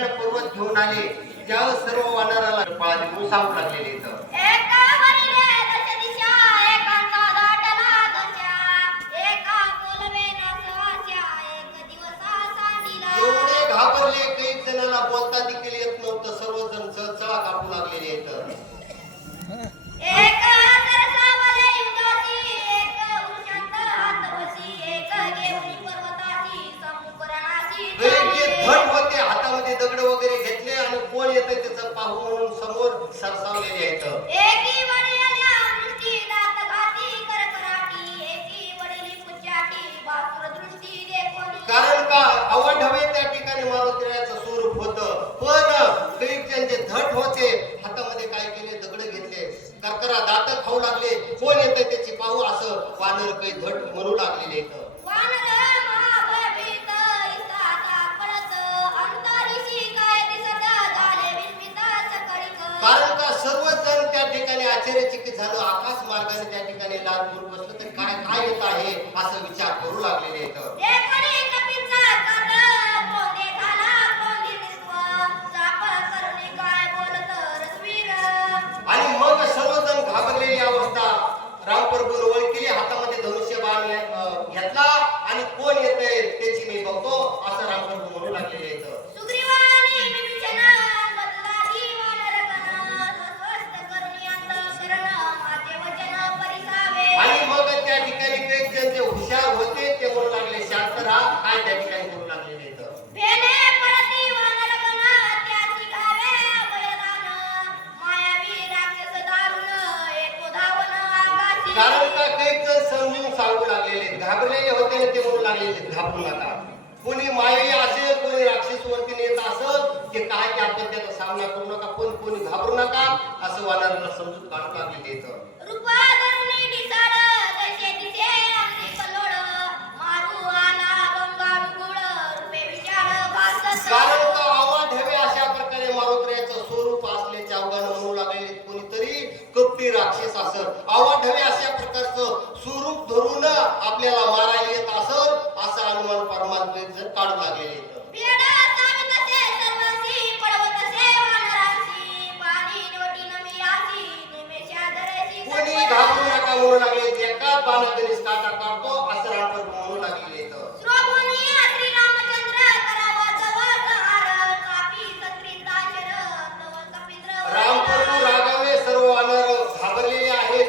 रामानं पर्वत घेऊन आले त्या सर्व वानराला पळाले म्हणून सांगू लागलेले इथं. एवढे घाबरले काही जणांना बोलता देखील येत नव्हतं. सर्वजण चळचळा कापू लागलेले इथं. धड होते हातामध्ये दगड वगैरे घेतले आणि कोण येते त्याचं पाहू म्हणून समोर सरसावलेले आहेत. कारण का अवढवे त्या ठिकाणी मारुतीरायाचं स्वरूप होतं. पण काही त्यांचे धड होते हातामध्ये काय केले दगड घेतले करकरा दात खाऊ लागले. कोण येते त्याची पाहू असं वानर काही धड म्हणू लागलेले आहेत. कारण का सर्वच जण त्या ठिकाणी आश्चर्यचकित झालं. आकाश मार्गाने त्या ठिकाणी लाल दूर बसलं तर काय काय येत आहे असं विचार करू लागलेले आहेत. आणि मग सर्वजण घाबरलेली अवस्था रामप्रभूने ओळखली. हातामध्ये धनुष्यबाण घेतला आणि कोण येतंय त्याची मी बघतो असं रामप्रभू म्हणू लागलेले आहेत. आणि मग त्या ठिकाणी काही जण जे हुशार होते ते म्हणू लागले शांत राहा काय त्या ठिकाणी म्हणू लागलेले आहेत. कारण का काही जण समजून सांगू लागलेले घाबरलेले होते आणि ते म्हणू लागलेले घाबरू नका. कोणी मायावी असेल कोणी राक्षस वरती येत असेल ते काय की आपण त्याचा सामना करू नका. पण कोणी घाबरू नका असं वानरांना समजून काढू लागलेले आहेत. कारण का अवाढव्य अशा प्रकारे मारुतीरायाचं स्वरूप असल्याचे अवघानं म्हणू लागलेले. कोणीतरी कपटी राक्षस असत अवाढव्य अशा प्रकारचं स्वरूप धरून आपल्याला मारायला येत असत असं अनुमान परमात्मा काढू लागलेले. कोणी घाबरू नका म्हणू लागले. एका बाणाने काटा काढतो असं रामप्रभू म्हणू लागलेले. रामप्रभू रागावले. सर्व वानर घाबरलेले आहेत.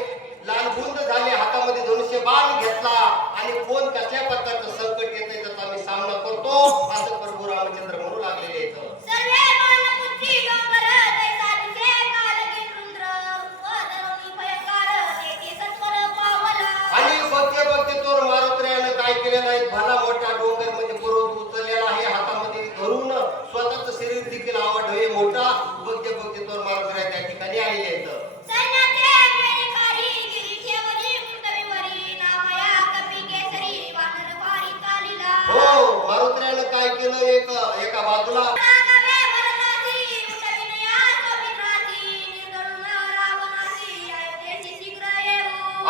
लालबुंद झाले. हातामध्ये धनुष्य बाण घेतला आणि कोण कसल्या प्रकारचं संकट येतंय त्याचा मी सामना करतो असं प्रभू रामचंद्र म्हणू लागलेले आहेत. आणि बघते बघते तो मारुतीरायानं काय केलेलं आहे भला मोठा डोंगर म्हणजे पर्वत उचललेला आहे. हातामध्ये धरून स्वतःच शरीर देखील अवाढव्य मोठा. बघते बघते तो मारुतीराया त्या ठिकाणी आलेले आहेत. हो मारुतीरायानं काय केलं एका बाजूला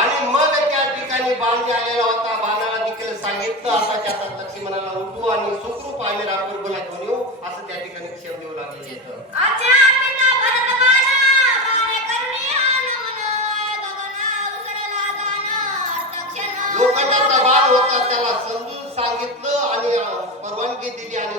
आणि मग त्या ठिकाणी बाण जे आलेला होता बाणाला देखील सांगितलं आता त्यात लक्ष्मणाला उठू आणि सुखरूप आम्ही रामप्रभूला घेऊन येऊ असं त्या ठिकाणी क्षेम देऊ लागले. लोखंडाचा बाण होता त्याला समजून सांगितलं आणि परवानगी दिली आणि